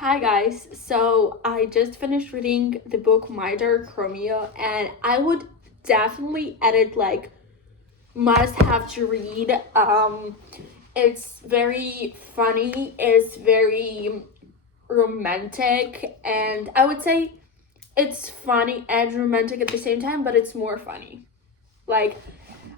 Hi guys, so I just finished reading the book My Dark Romeo, and I would definitely edit like must have to read. It's very funny, it's very romantic, and I would say it's funny and romantic at the same time, but it's more funny. Like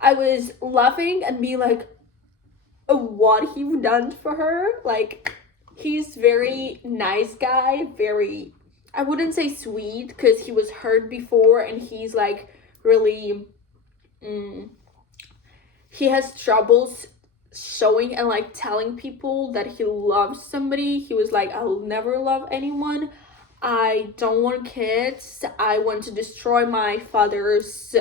I was laughing and be like, what he done for her. Like he's very nice guy, very, I wouldn't say sweet because he was hurt before and he's like really he has troubles showing and like telling people that he loves somebody. He was like, I'll never love anyone. I don't want kids. I want to destroy my father's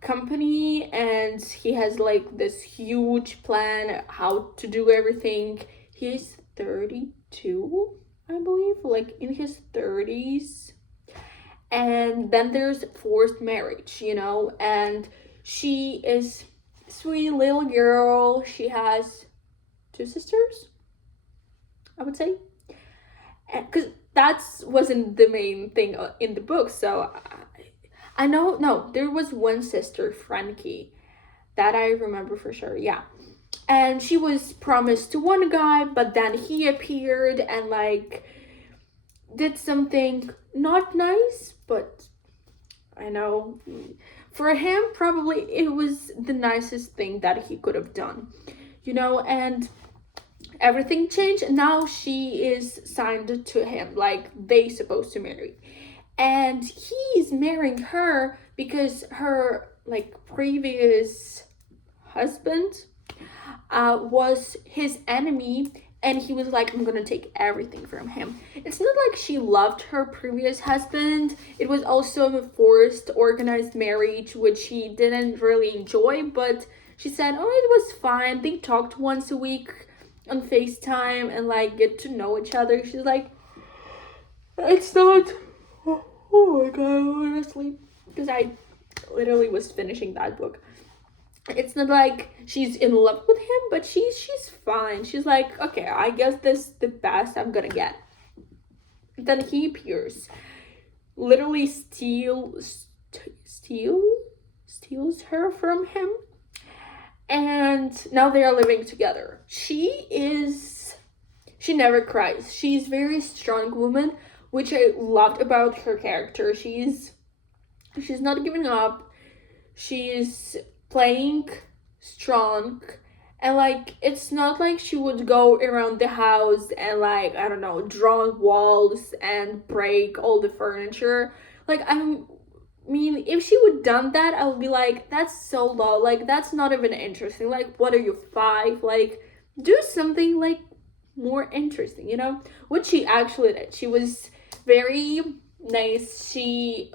company, and he has like this huge plan how to do everything. He's 32, I believe, like in his 30s. And then there's forced marriage, and she is sweet little girl. She has two sisters, I would say, because that wasn't the main thing in the book. So I know, no, there was one sister, Frankie, that I remember for sure. Yeah. And she was promised to one guy, but then he appeared and like did something not nice, but I know for him probably it was the nicest thing that he could have done. And everything changed. Now she is signed to him, like they supposed to marry. And he's marrying her because her like previous husband was his enemy, and he was like, I'm gonna take everything from him. It's not like she loved her previous husband. It was also a forced organized marriage which she didn't really enjoy, but she said, oh, it was fine. They talked once a week on FaceTime and like get to know each other. She's like, it's not, oh my god, honestly, because I literally was finishing that book. It's not like she's in love with him, but she's fine. She's like, okay, I guess this is the best I'm gonna get. Then he appears, literally steals her from him, and now they are living together. She never cries. She's a very strong woman, which I loved about her character. She's not giving up. She's playing strong, and like it's not like she would go around the house and like, I don't know, draw walls and break all the furniture. Like I mean, if she would done that, I would be like, that's so low. Like that's not even interesting. Like, what are you, 5? Like, do something like more interesting. What she actually did. She was very nice.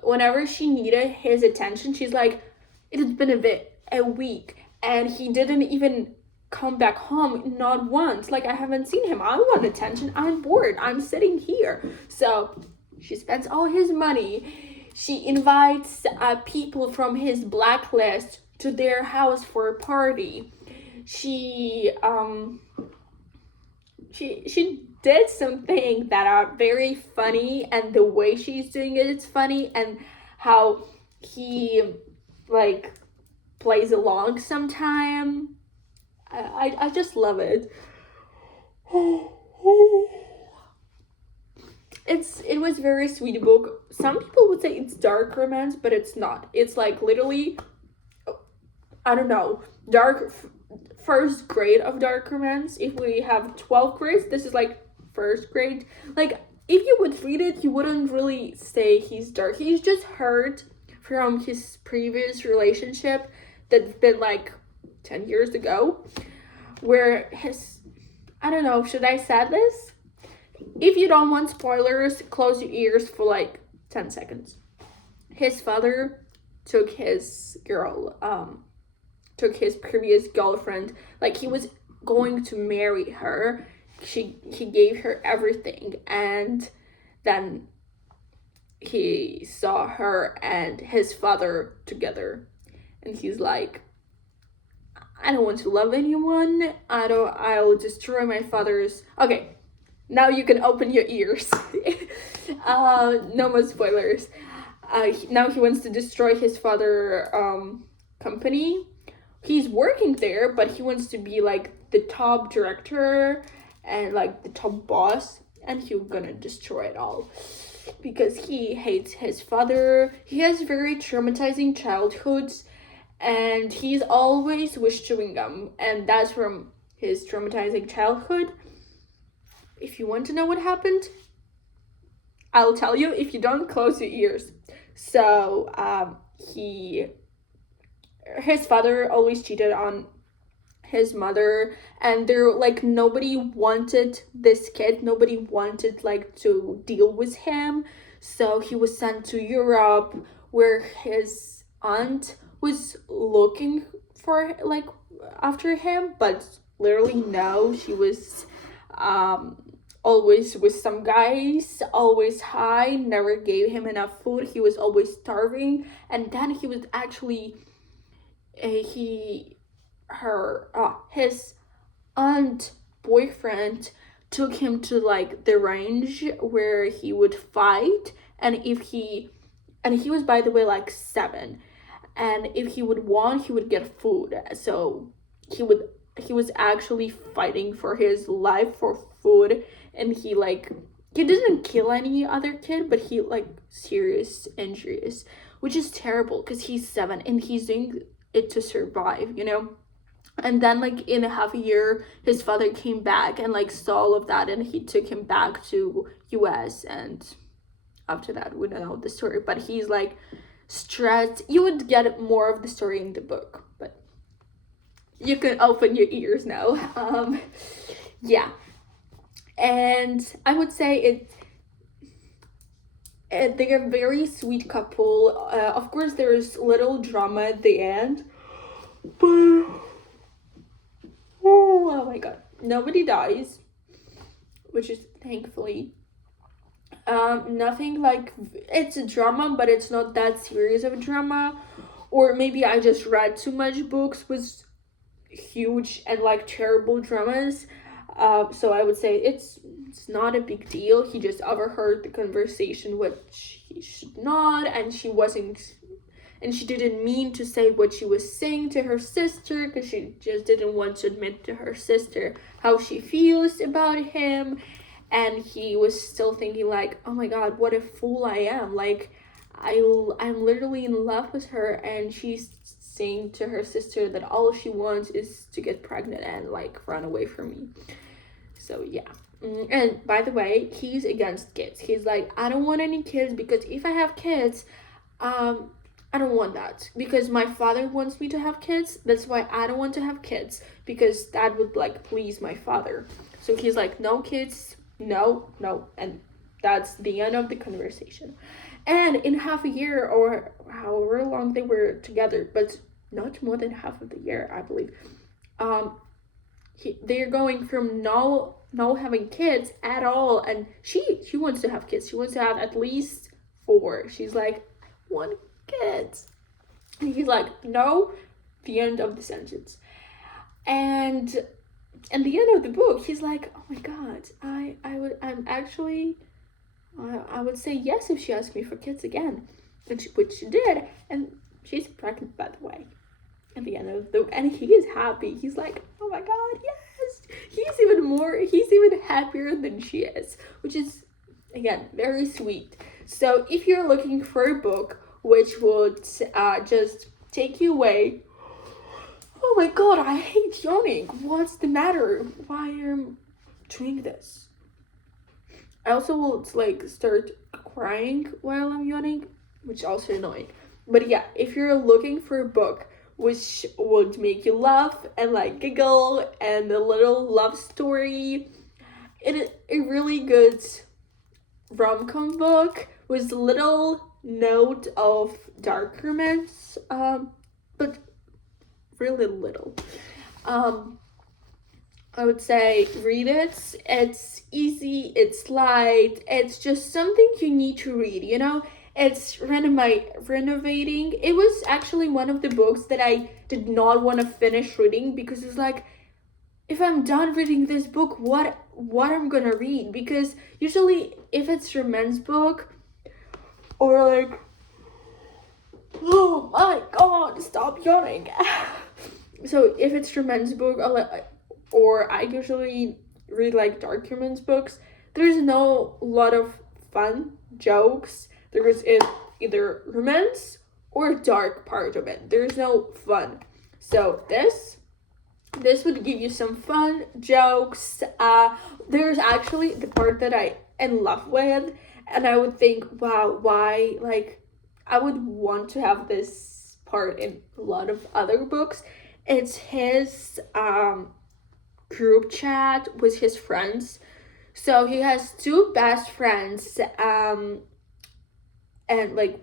Whenever she needed his attention, she's like, it has been a week, and he didn't even come back home, not once. Like, I haven't seen him. I want attention. I'm bored. I'm sitting here. So she spends all his money. She invites people from his blacklist to their house for a party. She did some things that are very funny, and the way she's doing it's funny, and how he like plays along sometime. I just love it. It was very sweet book. Some people would say it's dark romance, but it's not. It's like literally, I don't know, first grade of dark romance. If we have 12 grades, this is like first grade. Like, if you would read it, you wouldn't really say he's dark. He's just hurt from his previous relationship that's been like 10 years ago, where I don't know, should I say this? If you don't want spoilers, close your ears for like 10 seconds. His father took his took his previous girlfriend, like he was going to marry her. He gave her everything, and then he saw her and his father together, and he's like, I don't want to love anyone. I'll destroy my father's. Okay, Now you can open your ears. No more spoilers. Now he wants to destroy his father company. He's working there, but he wants to be like the top director and like the top boss, and he's gonna destroy it all because he hates his father. He has very traumatizing childhoods, and he's always wished chewing gum, and that's from his traumatizing childhood. If you want to know what happened, I'll tell you. If you don't, close your ears. So his father always cheated on his mother, and they're like, nobody wanted this kid, nobody wanted like to deal with him, so he was sent to Europe, where his aunt was looking for like after him, but literally no, she was always with some guys, always high, never gave him enough food, he was always starving. And then he was actually his aunt boyfriend took him to like the range where he would fight, and he was, by the way, like 7, and if he would won, he would get food. So he was actually fighting for his life for food, and he didn't kill any other kid, but he like serious injuries, which is terrible because he's 7 and he's doing it to survive, you know. And then like in a half a year, his father came back and like saw all of that, and he took him back to US, and after that we don't know the story, but he's like stressed. You would get more of the story in the book, but you can open your ears now. Yeah, and I would say they're a very sweet couple. Of course there's little drama at the end, but oh my god, nobody dies, which is thankfully. Nothing like, it's a drama, but it's not that serious of a drama. Or maybe I just read too much books with huge and like terrible dramas. So I would say it's not a big deal. He just overheard the conversation, which he should not, and she didn't mean to say what she was saying to her sister, because she just didn't want to admit to her sister how she feels about him. And he was still thinking like, oh my god, what a fool I am. Like, I'm literally in love with her, and she's saying to her sister that all she wants is to get pregnant and like run away from me. So yeah. And by the way, he's against kids. He's like, I don't want any kids, because if I have kids, I don't want that, because my father wants me to have kids. That's why I don't want to have kids, because that would like please my father. So he's like, no kids, no, and that's the end of the conversation. And in half a year, or however long they were together, but not more than half of the year, I believe, they're going from no having kids at all, and she wants to have kids. She wants to have at least 4. She's like, 1 kid, and he's like, no. The end of the sentence. And the end of the book, he's like, oh my god, I would say yes if she asked me for kids again, which she did, and she's pregnant, by the way. At the end of the, and he is happy. He's like, oh my god, yes. He's even happier than she is, which is again very sweet. So if you're looking for a book which would just take you away. Oh my god, I hate yawning. What's the matter? Why am I doing this? I also will like start crying while I'm yawning, which is also annoying. But yeah, if you're looking for a book which would make you laugh and like giggle and a little love story, a really good rom-com book with a little note of dark romance, but really little. I would say read it. It's easy, it's light, it's just something you need to read, you know? It's renovating. It was actually one of the books that I did not want to finish reading, because it's like, if I'm done reading this book, what what I'm gonna read, because usually if it's romance book or like, oh my god, stop yawning. So if it's romance book, or I usually read like dark romance books, there's no lot of fun jokes. There is either romance or dark part of it. There's no fun. So this would give you some fun jokes. There's actually the part that I in love with, and I would think, wow, why, like, I would want to have this part in a lot of other books. It's his group chat with his friends. So he has two best friends, and like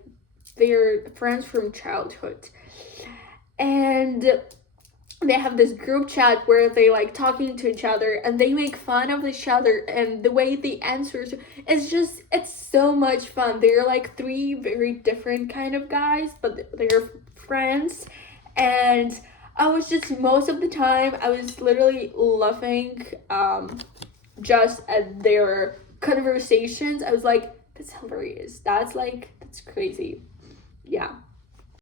they're friends from childhood, and they have this group chat where they like talking to each other and they make fun of each other, and the way they answer, it's so much fun. They're like three very different kind of guys, but they're friends. And I was just, most of the time I was literally laughing just at their conversations. I was like, that's hilarious, that's crazy. Yeah.